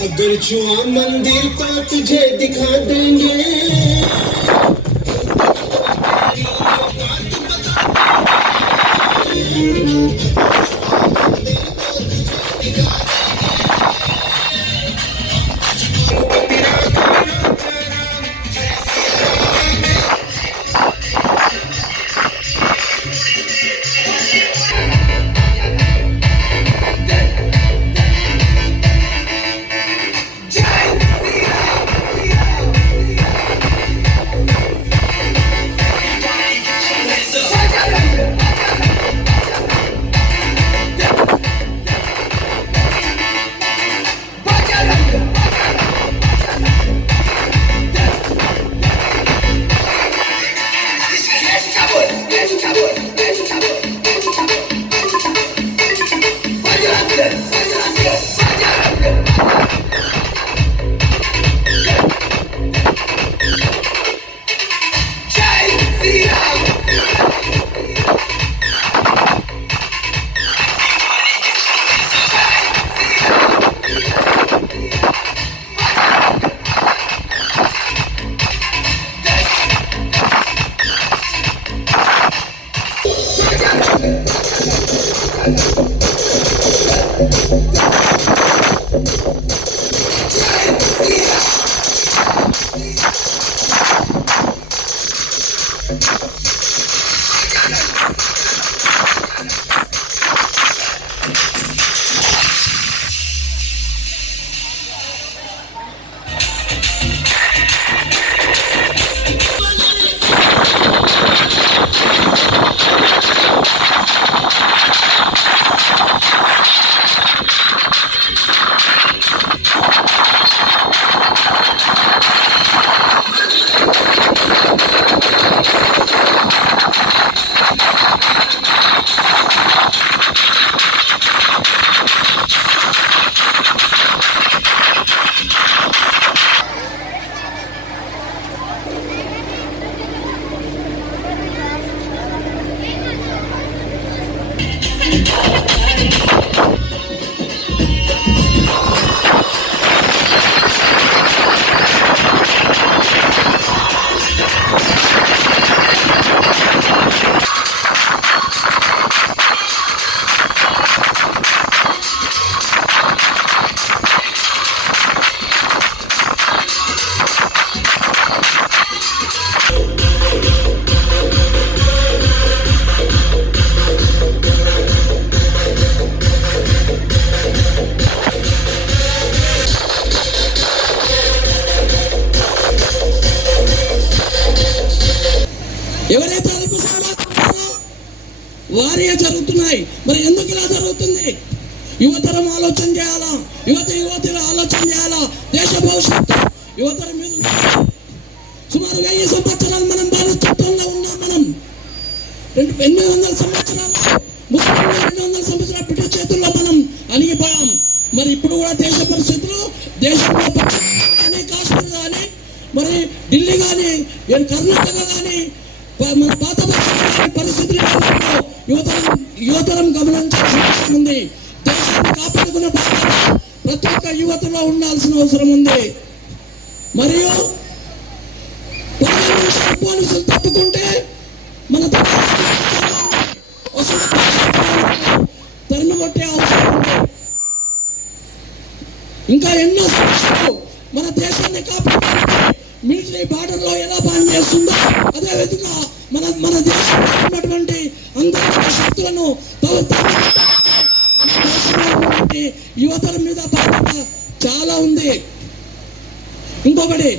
अगर छुआ मंदिर तो तुझे दिखा देंगे। ఎవరైతే అల్ప వారే జరుగుతున్నాయి. మరి ఎందుకు ఇలా జరుగుతుంది? యువతరం ఆలోచన చేయాలా, యువతులు ఆలోచన చేయాలా. దేశ భవిష్యత్తు యువతరం మీద సుమారు 1000 సంవత్సరాలు మనం బానిసత్వంలో ఉన్నాం. మనం 800 సంవత్సరాలు ముఖ్యంగా 200 సంవత్సరాల బ్రిటిష్ చేతుల్లో మనం అణిగిపోయాం. మరి ఇప్పుడు కూడా దేశ పరిస్థితులు, దేశంలో కానీ కాశ్మీర్ కానీ మరి ఢిల్లీ కానీ కర్ణాటక కానీ మన పాత పరిస్థితులు యువతరం గమనించాల్సిన అవసరం ఉంది. దేశాన్ని కాపాడుకునే ప్రతి ఒక్క యువతలో ఉండాల్సిన అవసరం ఉంది. మరియు పోలీసులు తప్పుకుంటే మన తరిమి కొట్టే అవసరం ఉంది. ఇంకా ఎన్నో సమస్యలు మన దేశాన్ని కాపాడడానికి మిలిటరీ బార్డర్ లో ఎలా పనిచేస్తుందో అదే విధంగా మన దేశంలో ఉన్నటువంటి అంతర్గత శక్తులను యువతల మీద బాధ్యత చాలా ఉంది. ఇంకొకటి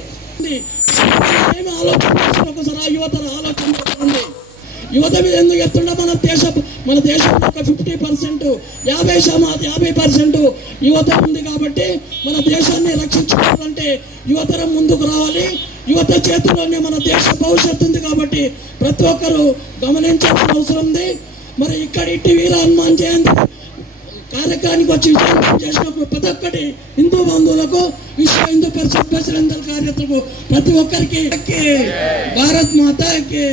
ఏమి ఆలోచన ఒకసారి ఆ యువతల ఆలోచన ఉంది. యువత మీద ఎందుకు ఎత్తుండే మన దేశంలో ఒక 50% 50% యువత ఉంది. కాబట్టి మన దేశాన్ని రక్షించుకోవాలంటే యువతరం ముందుకు రావాలి. యువత చేతిలోనే మన దేశ భవిష్యత్తు ఉంది. కాబట్టి ప్రతి ఒక్కరూ గమనించాల్సిన అవసరం ఉంది. మరి ఇక్కడ ఇట్టి వీర హనుమాన్ జయంతి కార్యక్రమానికి వచ్చి విజయవంతం చేసిన ప్రతి ఒక్కటి హిందూ బంధువులకు, విశ్వ హిందూ పరిషత్ ప్రెసిడెంట్ కార్యకర్తలకు ప్రతి ఒక్కరికి భారత్ మాతాకి.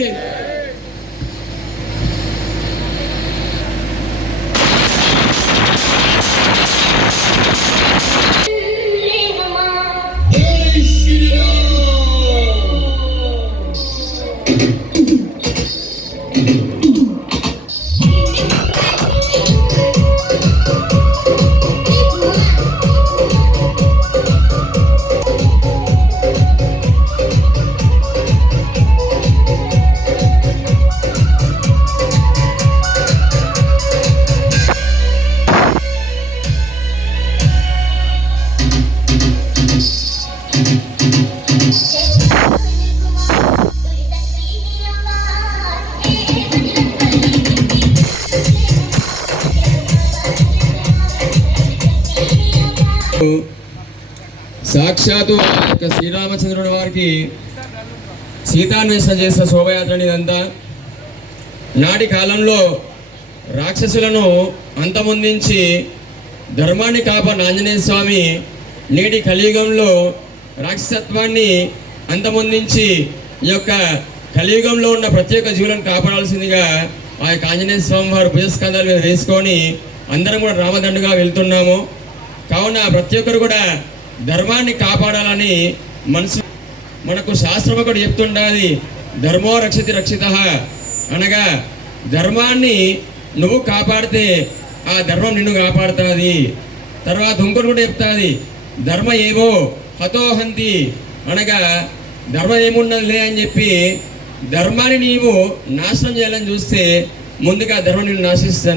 సాక్షాత్తు శ్రీరామచంద్రుడి వారికి సీతాన్వేషణ చేసిన శోభయాత్రని ఇదంతా. నాటి కాలంలో రాక్షసులను అంతమొందించి ధర్మాన్ని కాపాడిన ఆంజనేయ స్వామి నేటి కలియుగంలో రాక్షసత్వాన్ని అంతమొందించి ఈ యొక్క కలియుగంలో ఉన్న ప్రత్యేక జీవులను కాపాడాల్సిందిగా ఆ యొక్క ఆంజనేయ స్వామి వారు భుజస్కంధాల మీద వేసుకొని అందరం కూడా రామదండుగా వెళ్తున్నాము. కావున ప్రతి ఒక్కరు కూడా ధర్మాన్ని కాపాడాలని మనకు శాస్త్రం ఒకటి చెప్తుండాలి. ధర్మో రక్షితి రక్షిత అనగా ధర్మాన్ని నువ్వు కాపాడితే ఆ ధర్మం నిన్ను కాపాడుతుంది. తర్వాత ఇంకోటి కూడా చెప్తుంది, ధర్మ ఏవో హతోహంతి అనగా ధర్మం ఏమున్నదిలే అని చెప్పి ధర్మాన్ని నీవు నాశనం చేయాలని చూస్తే ముందుగా ధర్మం నిన్ను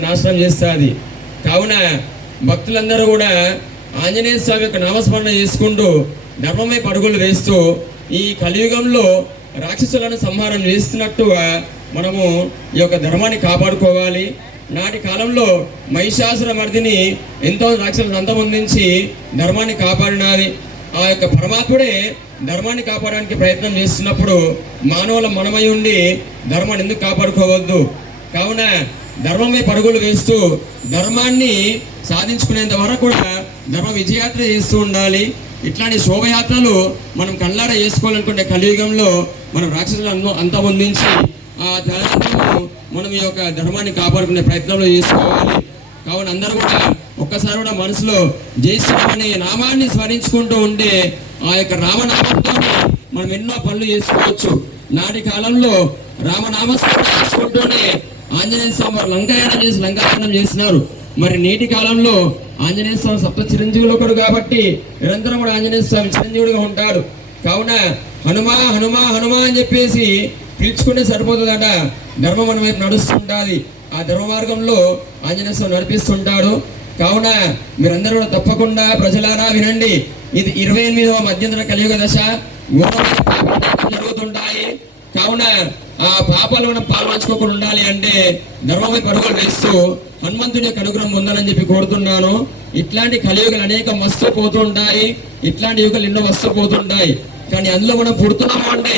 నాశనం చేస్తుంది. కావున భక్తులందరూ కూడా ఆంజనేయ స్వామి యొక్క నామస్మరణ చేసుకుంటూ ధర్మమై పరుగులు వేస్తూ ఈ కలియుగంలో రాక్షసులను సంహారం చేస్తున్నట్టుగా మనము ఈ యొక్క ధర్మాన్ని కాపాడుకోవాలి. నాటి కాలంలో మహిషాసుర మర్దిని ఎంతో రాక్షసులను అంతమొందించి ధర్మాన్ని కాపాడినది. ఆ యొక్క పరమాత్ముడే ధర్మాన్ని కాపాడడానికి ప్రయత్నం చేస్తున్నప్పుడు మానవుల మనమై ఉండి ధర్మాన్ని ఎందుకు కాపాడుకోవద్దు? కావున ధర్మమే పరుగులు వేస్తూ ధర్మాన్ని సాధించుకునేంత వరకు కూడా ధర్మ విజయాత్ర చేస్తూ ఉండాలి. ఇట్లాంటి శోభయాత్రలు మనం కళ్ళారా చేసుకోవాలనుకుంటే కలియుగంలో మనం రాక్షసులను అంతమొందించి ఆ తరంలో మనం ఈ యొక్క ధర్మాన్ని కాపాడుకునే ప్రయత్నంలో చేసుకోవాలి. కావున అందరూ కూడా ఒక్కసారి కూడా మనసులో జై శ్రీరామ్ అనే నామాన్ని స్మరించుకుంటూ ఉంటే ఆ యొక్క రామనామంతో మనం ఎన్నో పనులు చేసుకోవచ్చు. నాటి కాలంలో రామనామస్మరణ చేసుకుంటూనే ఆంజనేయ స్వామి వారు లంకాయనం చేసినారు. మరి నేటి కాలంలో ఆంజనేయ స్వామి సప్త చిరంజీవులు ఒకడు కాబట్టి నిరంతరం కూడా ఆంజనేయ స్వామి చిరంజీవుడిగా ఉంటాడు. కావున హనుమా హనుమా హనుమా అని చెప్పేసి పిలుచుకుంటే సరిపోతుందట. ధర్మం మన వైపు నడుస్తుంటుంది. ఆ ధర్మ మార్గంలో ఆంజనేయ స్వామి నడిపిస్తుంటాడు. కావున మీరందరూ కూడా తప్పకుండా ప్రజలారా వినండి. ఇది 28వ మధ్యంతర కలియుగ దశ. జరుగుతుంటాయి. కావున ఆ పాపాలు మనం పాల్పంచుకోకుండా ఉండాలి అంటే ధర్మమై పరుగులు వేస్తూ హనుమంతుడి యొక్క అనుగ్రహం పొందాలని చెప్పి కోరుతున్నాను. ఇట్లాంటి కలియుగలు అనేక వస్తూ పోతుంటాయి. ఇట్లాంటి యుగాలు ఎన్నో వస్తూ పోతుంటాయి. కానీ అందులో మనం పుడుతున్నాము అంటే